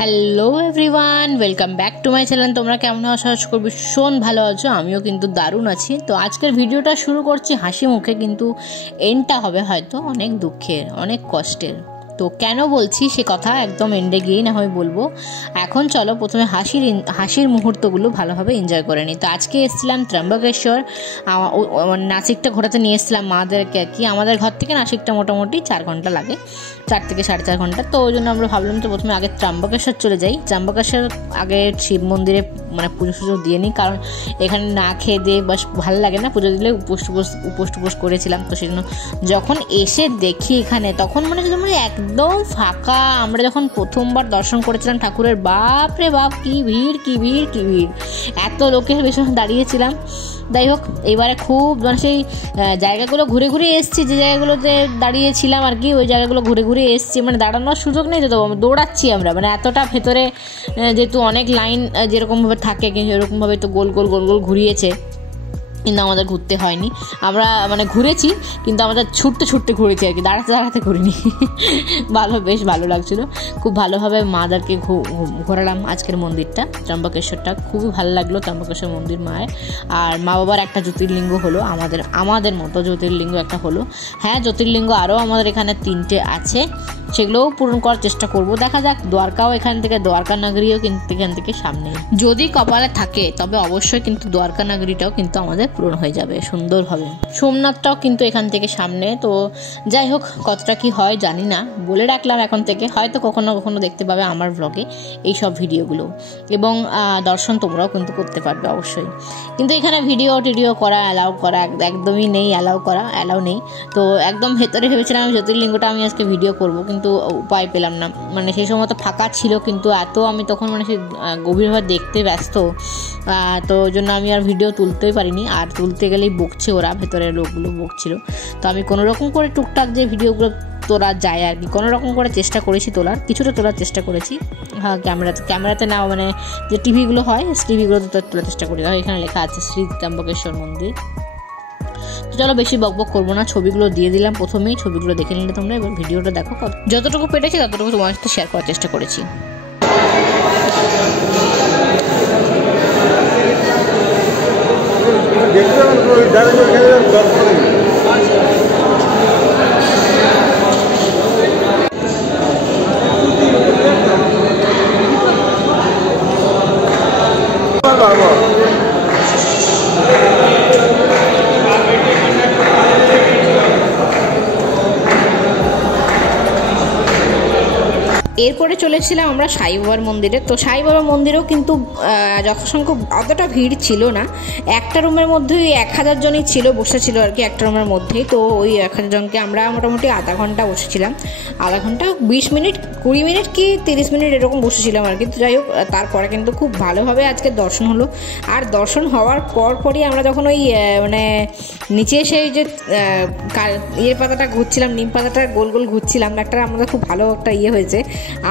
Hello everyone, welcome back to my channel. তোমরা কেমন আছো? আশা করি ভীষণ ভালো আছো। আমিও কিন্তু দারুণ আছি। তো আজকের ভিডিওটা শুরু করছি হাসি মুখে, কিন্তু এন্ডটা হবে হয়তো অনেক দুঃখের, অনেক কষ্টের। তো কেন বলছি সে কথা একদম এন্ডে গিয়েই না হয় বলবো। এখন চলো প্রথমে হাসির মুহূর্তগুলো ভালোভাবে এনজয় করে নিই। তো আজকে এসেছিলাম ত্র্যম্বকেশ্বর, নাসিকটা ঘোরাতে নিয়ে এসেছিলাম মাদেরকে আর কি। আমাদের ঘর থেকে নাসিকটা মোটামুটি 4 ঘন্টা লাগে, 4 থেকে 4.5 ঘন্টা। তো ওই জন্য আমরা ভাবলাম তো প্রথমে আগে ত্র্যম্বকেশ্বর চলে যাই। ত্র্যম্বকেশ্বর আগে শিব মন্দিরে পুজো ফুজো দিয়ে নিই, কারণ এখানে না খেয়ে দিয়ে বাস ভালো লাগে না, পুজো দিলে উপোস টুপোস করেছিলাম। তো সেই জন্য যখন এসে দেখি এখানে, তখন মানে একদম ফাঁকা। আমরা যখন প্রথমবার দর্শন করেছিলাম ঠাকুরের, বাপ রে বাপ, কি ভিড় কি ভিড় কি ভিড়, এত লোকের পেছনে দাঁড়িয়েছিলাম। যাই হোক, এবারে খুব মানে সেই জায়গাগুলো ঘুরে ঘুরে এসছি, যে জায়গাগুলোতে দাঁড়িয়েছিলাম আর কি, ওই জায়গাগুলো ঘুরে ঘুরে এসছি। মানে দাঁড়ানোর সুযোগ নেই, তো দৌড়াচ্ছি আমরা, মানে এতটা ভেতরে যেহেতু অনেক লাইন যেরকমভাবে থাকে, কিন্তু এরকমভাবে তো গোল গোল গোল গোল ঘুরিয়েছে, কিন্তু আমাদের ঘুরতে হয়নি। আমরা মানে ঘুরেছি, কিন্তু আমাদের ছুটতে ঘুরেছি আর কি, দাঁড়াতে ঘুরিনি। বেশ ভালো লাগছিলো, খুব ভালোভাবে মাদেরকে ঘোরালাম আজকের মন্দিরটা, ত্র্যম্বকেশ্বরটা খুবই ভালো লাগলো। ত্র্যম্বকেশ্বর মন্দির মায়ের আর মা বাবার একটা জ্যোতির্লিঙ্গ হলো, আমাদের মতো জ্যোতির্লিঙ্গ একটা হলো। হ্যাঁ, জ্যোতির্লিঙ্গ আরও আমাদের এখানে 3টে আছে, সেগুলোও পূরণ করার চেষ্টা করব। দেখা যাক, দ্বারকাও এখান থেকে, দ্বারকা নগরীও কিন্তু এখান থেকে সামনে, যদি কপালে থাকে তবে অবশ্যই কিন্তু দ্বারকা নগরীটাও কিন্তু আমাদের পূরণ হয়ে যাবে সুন্দরভাবে। সোমনাথটাও কিন্তু এখান থেকে সামনে। তো যাই হোক, কতটা কি হয় জানি না, বলে রাখলাম এখন থেকে, হয়তো কখনো কখনো দেখতে পাবে আমার ব্লগে এইসব ভিডিওগুলো, এবং দর্শন তোমরাও কিন্তু করতে পারবে অবশ্যই। কিন্তু এখানে ভিডিও করা একদমই নেই, অ্যালাউ নেই। তো একদম ভেতরে ভেবেছিলাম জ্যোতির্লিঙ্গটা আমি আজকে ভিডিও করব, কিন্তু উপায় পেলাম না। মানে সেই সময় তো ফাঁকা ছিল, কিন্তু এত আমি তখন মানে সেই গভীরভাবে দেখতে ব্যস্ত, তো ওই জন্য আমি আর ভিডিও তুলতেই পারিনি। আর তুলতে গেলেই বকছে ওরা, ভেতরের লোকগুলো বকছিল। তো আমি কোনো রকম করে টুকটাক যে ভিডিওগুলো তোলা যায় আর কি, কোনো রকম করে চেষ্টা করেছি কিছুটা তোলার চেষ্টা করেছি। হ্যাঁ, ক্যামেরাতে না, মানে যে টিভিগুলো হয়, টিভিগুলোতে তোলার চেষ্টা করি। এখানে লেখা আছে শ্রী ত্র্যম্বকেশ্বর মন্দির। তো চলো বেশি বকবক করবো না, ছবিগুলো দিয়ে দিলাম প্রথমেই, ছবিগুলো দেখে নিলে তোমরা। এবার ভিডিওটা দেখো, যতটুকু পেরেছি ততটুকু তোমার সাথে শেয়ার করার চেষ্টা করেছি। এরপরে চলে এসেছিলাম আমরা সাই বাবার মন্দিরে। তো সাই বাবার মন্দিরেও কিন্তু যথাসংখ্য অতটা ভিড় ছিল না, একটা রুমের মধ্যেই 1000 জনই ছিল, বসেছিল আর কি একটা রুমের মধ্যেই। তো ওই 1000 জনকে আমরা মোটামুটি আধা ঘন্টা বসেছিলাম, আধা ঘন্টা 20 মিনিট 20 মিনিট কি 30 মিনিট এরকম বসেছিলাম আর কি। তো যাই হোক, তারপরে কিন্তু খুব ভালোভাবে আজকে দর্শন হলো। আর দর্শন হওয়ার পরই আমরা যখন ওই মানে নিচে এসে ওই যে পাতাটা ঘুরছিলাম, নিম পাতাটা গোল গোল ঘুরছিলাম, একটা আমাদের খুব ভালো একটা হয়েছে।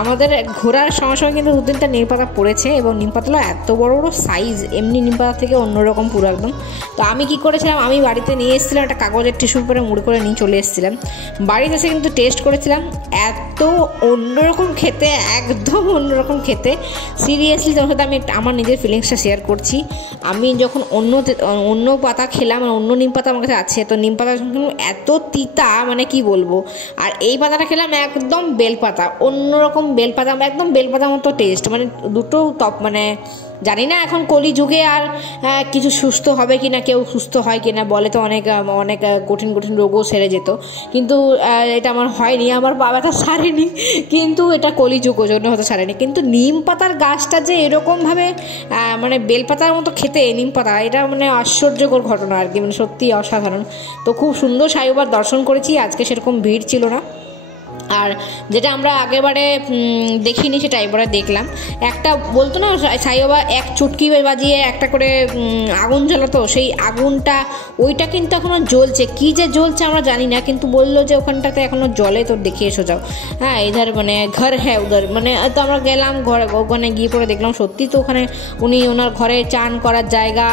আমাদের ঘোরার সময় কিন্তু 2-3টা নিম পাতা পড়েছে, এবং নিম পাতাগুলো এত বড় বড় সাইজ, এমনি নিম পাতা থেকে অন্যরকম পুরো একদম। তো আমি কি করেছিলাম, আমি বাড়িতে নিয়ে এসেছিলাম একটা কাগজের টিস্যুর উপরে মুড়ি করে নিয়ে চলে এসেছিলাম। বাড়িতে এসে কিন্তু টেস্ট করেছিলাম, এত অন্যরকম খেতে, একদম অন্যরকম খেতে। সিরিয়াসলি তোমার সাথে আমি আমার নিজের ফিলিংসটা শেয়ার করছি। আমি যখন অন্য পাতা খেলাম, অন্য নিম পাতা আমার কাছে আছে, তো নিম পাতা এত তিতা, মানে কি বলবো। আর এই পাতাটা খেলাম একদম বেলপাতা, অন্যরকম বেলপাতা, একদম বেলপাতার মতো টেস্ট, মানে দুটো টপ। মানে জানি না এখন কলিযুগে আর কিছু সুস্থ হবে কিনা, কেউ সুস্থ হয় কিনা, বলে তো অনেক কঠিন রোগও সেরে যেত, কিন্তু এটা আমার হয়নি, আমার বাবাটা সারেনি, কিন্তু এটা কলিযুগ জন্য হয়তো সারেনি। কিন্তু নিম পাতার গাছটা যে এরকমভাবে মানে বেলপাতার মতো খেতে, নিম পাতা, এটা মানে আশ্চর্যকর ঘটনা আর কি, মানে সত্যি অসাধারণ। তো খুব সুন্দর সাই বাবার দর্শন করেছি, আজকে সেরকম ভিড় ছিল না। আর যেটা আমরা আগেরবারে দেখিনি, সেটা এবারে দেখলাম। একটা বলতো না সাই বাবা এক চুটকি বাজিয়ে একটা করে আগুন জ্বালাতো, সেই আগুনটা ওইটা কিন্তু এখনও জ্বলছে, কী যে জ্বলছে আমরা জানি না, কিন্তু বললো যে ওখানটাতে এখনও জ্বলে, তো দেখে এসো যাও। হ্যাঁ, এধার মানে ঘর হ্যাঁ উধার, মানে তো আমরা গেলাম ওখানে গিয়ে পরে দেখলাম সত্যি তো ওখানে ওনার ঘরে চান করার জায়গা,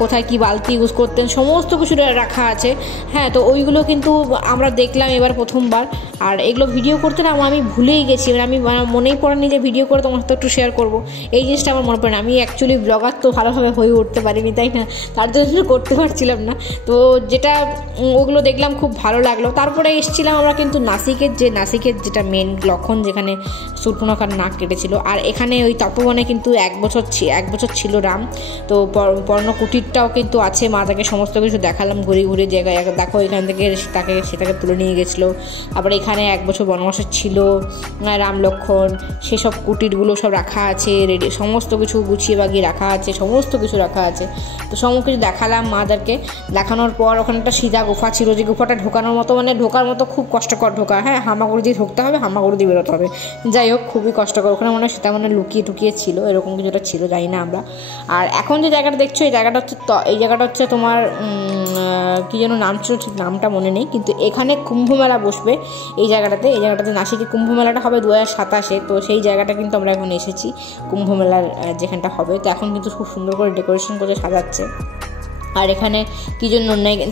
কোথায় কি বালতি ইউজ করতেন সমস্ত কিছু রাখা আছে। হ্যাঁ, তো ওইগুলো কিন্তু আমরা দেখলাম এবার প্রথমবার। আর এগুলো ভিডিও করতে না আমি ভুলেই গেছি, আমি মনেই পড়েনি যে ভিডিও করে তোমার সাথে একটু শেয়ার করবো, এই জিনিসটা আমার মনে পড়ে না। আমি অ্যাকচুয়ালি ব্লগার তো ভালোভাবে হয়ে উঠতে পারিনি, তাই না, তার জন্য করতে পারছিলাম না। তো যেটা ওগুলো দেখলাম খুব ভালো লাগলো। তারপরে এসেছিলাম আমরা কিন্তু নাসিকের যেটা মেন লক্ষণ, যেখানে শূর্পণখার নাক কেটেছিল। আর এখানে ওই তপবনে কিন্তু এক বছর ছিল রাম। তো পর্ণকুটিরটাও কিন্তু আছে, মা তাকে সমস্ত কিছু দেখালাম ঘুরে জায়গায়, দেখো এখান থেকে সেটাকে তুলে নিয়ে গেছিলো। আবার এখানে 1 বছর বনবাসে ছিল রাম লক্ষ্মণ, সেসব কুটিরগুলো সব রাখা আছে, রেডি সমস্ত কিছু গুছিয়ে বাগিয়ে রাখা আছে, সমস্ত কিছু রাখা আছে। তো সমস্ত কিছু দেখালাম মাদেরকে। দেখানোর পর ওখানে একটা সিধা গুফা ছিল, যে গুফাটা ঢোকানোর মতো, মানে ঢোকার মতো খুব কষ্টকর ঢোকা, হ্যাঁ, হামাগুড়ি দিয়ে ঢুকতে হবে, হামাগুড়ি দিয়ে বেরোতে হবে। যাই হোক, খুবই কষ্টকর। ওখানে মনে হয় সেটা লুকিয়ে ছিল, এরকম কিছুটা ছিল, জানি না আমরা। আর এখন যে জায়গাটা দেখছো, এই জায়গাটা হচ্ছে তোমার কী যেন নাম ছিল, ঠিক নামটা মনে নেই, কিন্তু এখানে কুম্ভমেলা বসবে এই জায়গাটাতে নাসিকে কুম্ভমেলাটা হবে 2027-এ। তো সেই জায়গাটা কিন্তু আমরা এখন এসেছি, কুম্ভমেলার যেখানটা হবে। তো এখন কিন্তু খুব সুন্দর করে ডেকোরেশন করে সাজাচ্ছে। আর এখানে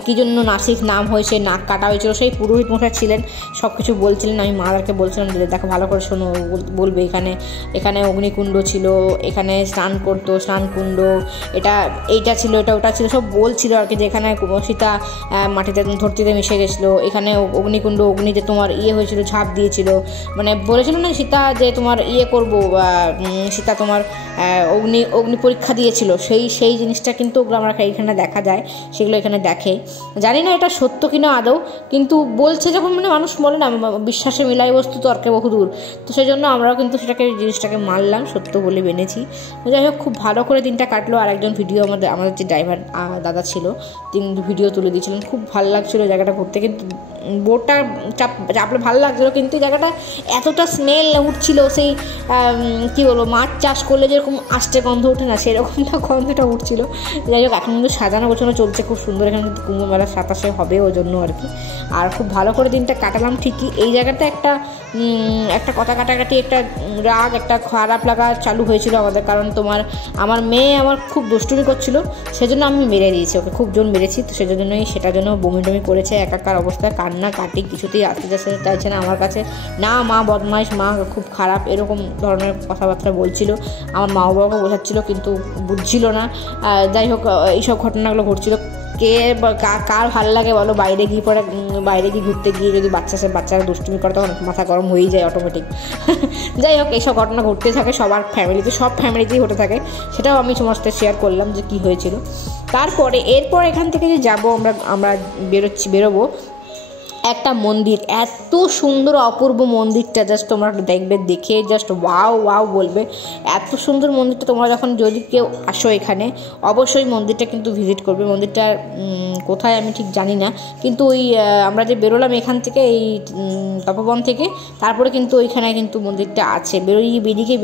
কী জন্য নাসিক নাম হয়েছে, নাক কাটা হয়েছিল, সেই পুরোহিত মশাই ছিলেন, সব কিছু বলছিলেন। আমি মাদারকে বলছিলাম যে দেখো ভালো করে শোনো, বলবে এখানে অগ্নিকুণ্ড ছিল, এখানে স্নান করতো, স্নানকুণ্ড, এইটা ছিল, ওটা ছিল, সব বলছিল আর কি, যে এখানে সীতা মাটিতে ধরতিতে মিশে গেছিলো, এখানে অগ্নিকুণ্ড, অগ্নিতে তোমার হয়েছিল, ঝাঁপ দিয়েছিল, মানে বলেছিল না সীতা যে তোমার করবো, সীতা তোমার অগ্নি পরীক্ষা দিয়েছিল, সেই জিনিসটা কিন্তু ওগুলো আমরা এখানে দেখা যায়, সেগুলো এখানে দেখে। জানি না এটা সত্য কিনা আদৌ, কিন্তু বলছে যখন, মানে মানুষ বলে না বিশ্বাসে মিলাই বস্তু তর্কে বহুদূর, তো সেই জন্য আমরাও কিন্তু জিনিসটাকে মানলাম, সত্য বলে মেনেছি। যাই হোক, খুব ভালো করে দিনটা কাটলো। আর একজন ভিডিও আমাদের যে ড্রাইভার দাদা ছিল, তিনি ভিডিও তুলে দিয়েছিলেন, খুব ভালো লাগছিলো জায়গাটা ঘুরতে। কিন্তু বোটটা চাপলে ভালো লাগছিলো, কিন্তু জায়গাটা এতটা স্মেল উঠছিল, সেই কী বলবো, মাছ চাষ করলে যেরকম আষ্টে গন্ধ ওঠে না, সেরকমটা গন্ধটা উঠছিল। যাই হোক, এখন কিন্তু সাজানো গোছানো চলছে খুব সুন্দর, এখানে কিন্তু কুম্ভমেলা 27-এ হবে, ওই জন্য আর কি। আর খুব ভালো করে দিনটা কাটালাম ঠিকই। এই জায়গাটা একটা কথা কাটাকাটি, একটা রাগ, একটা খারাপ লাগা চালু হয়েছিল আমাদের, কারণ আমার মেয়ে খুব দুষ্টুমি করছিল, সেজন্য আমি মেরে দিয়েছি ওকে, খুব জোর মেরেছি। তো সেজন্যই সেটার জন্য বমি টমি করেছে, একাকার অবস্থায়, কান্না কাটি, কিছুতেই আসতে চাইছে না আমার কাছে, না মা বদমাইশ, মা খুব খারাপ, এরকম ধরনের কথাবার্তা বলছিল। আমার মা বাবাকে বোঝাচ্ছিল, কিন্তু বুঝছিল না। যাই হোক, এইসব ঘটনাগুলো ঘটছিল। কার ভালো লাগে বলো, বাইরে গিয়ে ঘুরতে গিয়ে যদি বাচ্চারা দুষ্টুমি করে, তখন মাথা গরম হয়েই যায় অটোমেটিক। যাই হোক, এইসব ঘটনা ঘটতে থাকে সবার ফ্যামিলিতে, সব ফ্যামিলিতেই ঘটে থাকে, সেটাও আমি তোমার সাথে শেয়ার করলাম যে কী হয়েছিল। এরপর এখান থেকে যে যাবো আমরা বেরোবো একটা মন্দির, এত সুন্দর অপূর্ব মন্দিরটা, জাস্ট তোমরা দেখবে, দেখে জাস্ট ওয়াও বলবে। এত সুন্দর মন্দিরটা, তোমরা যদি কেউ আসো এখানে, অবশ্যই মন্দিরটা কিন্তু ভিজিট করবে। মন্দিরটা কোথায় আমি ঠিক জানি না, কিন্তু আমরা যে বেরোলাম এখান থেকে, এই তপবন থেকে, তারপরে কিন্তু ওইখানে কিন্তু মন্দিরটা আছে।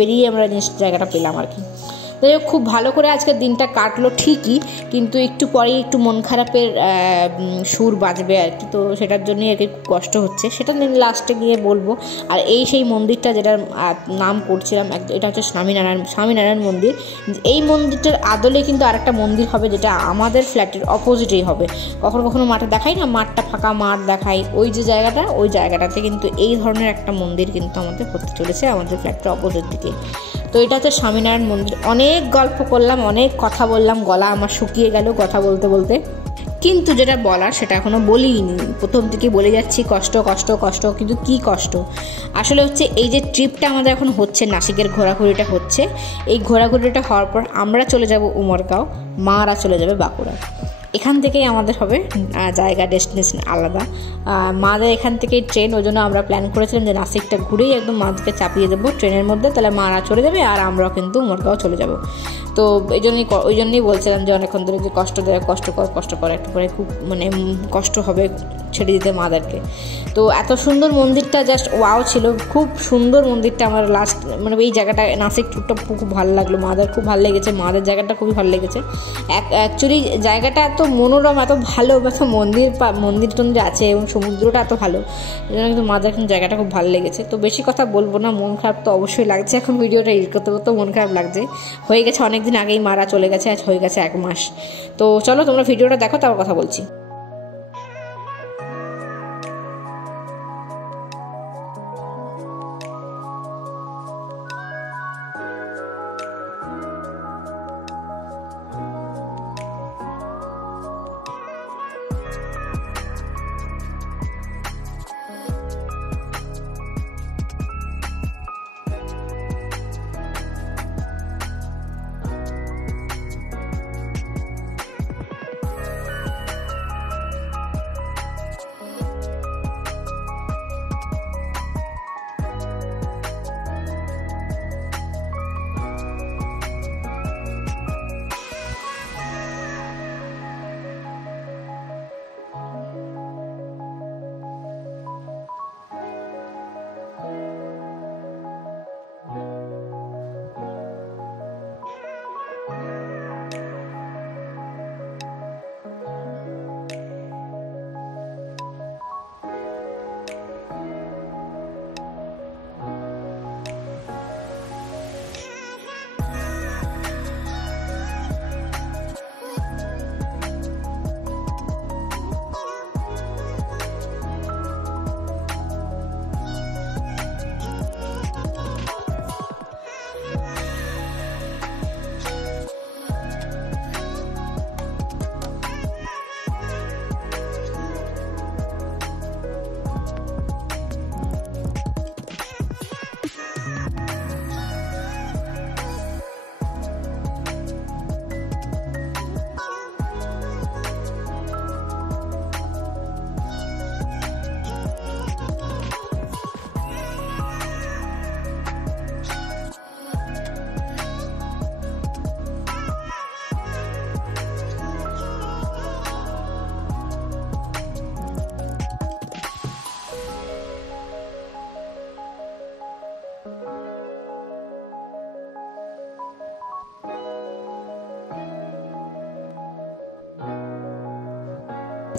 বেরিয়ে আমরা জায়গাটা পেলাম আর কি। যাই হোক, খুব ভালো করে আজকের দিনটা কাটলো ঠিকই, কিন্তু একটু পরেই একটু মন খারাপের সুর বাজবে আর কি। তো সেটার জন্যই আর কি কষ্ট হচ্ছে, সেটা লাস্টে গিয়ে বলবো। আর সেই মন্দিরটা যেটার নাম করছিলাম, এটা হচ্ছে স্বামীনারায়ণ মন্দির। এই মন্দিরটার আদলে কিন্তু আরেকটা মন্দির হবে, যেটা আমাদের ফ্ল্যাটের অপোজিটেই হবে। কখনো মাঠে দেখাই না, মাঠটা ফাঁকা মাঠ দেখাই, ওই জায়গাটাতে কিন্তু এই ধরনের একটা মন্দির কিন্তু আমাদের হতে চলেছে, আমাদের ফ্ল্যাটের অপোজিট দিকে। তো এটা হচ্ছে স্বামীনারায়ণ মন্দির। অনেক গল্প করলাম, অনেক কথা বললাম, গলা আমার শুকিয়ে গেল কথা বলতে বলতে, কিন্তু যেটা বলার সেটা এখনও বলিনি। প্রথম থেকে বলে যাচ্ছি কষ্ট, কিন্তু কি কষ্ট আসলে হচ্ছে, এই যে ট্রিপটা আমাদের এখন হচ্ছে, নাসিকের ঘোরাঘুরিটা হচ্ছে, এই ঘোরাঘুরিটা হওয়ার পর আমরা চলে যাব উমরগাঁও, মারা চলে যাবে বাঁকুড়া। এখান থেকেই আমাদের হবে জায়গা, ডেস্টিনেশন আলাদা। মাদের এখান থেকেই ট্রেন, ওই জন্য আমরা প্ল্যান করেছিলাম যে নাসিকটা ঘুরেই একদম মাদেরকে চাপিয়ে দেবো ট্রেনের মধ্যে, তাহলে মারা চলে যাবে আর আমরাও কিন্তু উমরগাঁও চলে যাব। তো ওই জন্যই বলছিলাম যে অনেকক্ষণ ধরে যে কষ্ট কর একটু পরে খুব মানে কষ্ট হবে ছেড়ে দিতে মাদেরকে। তো এত সুন্দর মন্দিরটা, জাস্ট ওয়াও ছিল, খুব সুন্দর মন্দিরটা। আমার লাস্ট মানে এই জায়গাটা, নাসিক ট্যুরটা খুব ভালো লাগলো, মাদের খুব ভালো লেগেছে, মাদের জায়গাটা খুবই ভালো লেগেছে। অ্যাকচুয়ালি জায়গাটা এত মনোরম, এত ভালো, এত মন্দির টন্দির আছে, এবং সমুদ্রটা এত ভালো, এই জন্য কিন্তু মাদের এখন জায়গাটা খুব ভালো লেগেছে। তো বেশি কথা বলবো না, মন খারাপ তো অবশ্যই লাগছে, এখন ভিডিওটা এডিট করতে করতে মন খারাপ লাগছে। হয়ে গেছে অনেকদিন আগেই মারা চলে গেছে, আজ হয়ে গেছে 1 মাস। তো চলো তোমরা ভিডিওটা দেখো, তারপর কথা বলছি।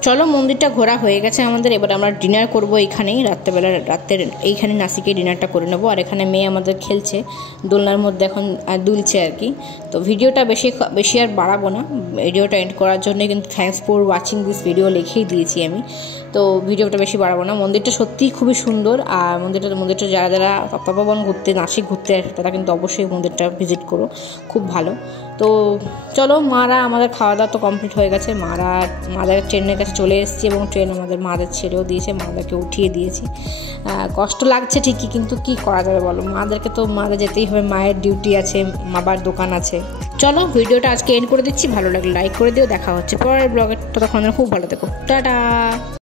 চলো মন্দিরটা ঘোরা হয়ে গেছে আমাদের, এবার আমরা ডিনার করব এইখানেই, রাতের এইখানে নাসিকে ডিনারটা করে নেবো। আর এখানে মেয়ে আমাদের খেলছে দোলনার মধ্যে, এখন দুলছে আর কি। তো ভিডিওটা বেশি আর বাড়াবো না, ভিডিওটা এন্ড করার জন্য কিন্তু thanks for watching this video লিখেই দিয়েছি আমি। তো ভিডিওটা বেশি বাড়াবো না। মন্দিরটা সত্যিই খুবই সুন্দর, আর মন্দিরটা যারা তপবন ঘুরতে নাসিক ঘুরতে আসে তারা কিন্তু অবশ্যই মন্দিরটা ভিজিট করো, খুব ভালো। তো চলো, মারা আমাদের খাওয়া দাওয়া তো কমপ্লিট হয়ে গেছে, মাদের ট্রেনের কাছে চলে এসেছি এবং ট্রেন আমাদের মাদের ছেড়েও দিয়েছে, মাদেরকে উঠিয়ে দিয়েছি। কষ্ট লাগছে ঠিকই, কিন্তু কি করা যাবে বলো, মাদের যেতেই হবে, মায়ের ডিউটি আছে, বাবার দোকান আছে। চলো ভিডিওটা আজকে এন্ড করে দিচ্ছি, ভালো লাগলে লাইক করে দিও, দেখা হচ্ছে পরের ব্লগে, ততক্ষণ খুব ভালো থেকো, টাটা।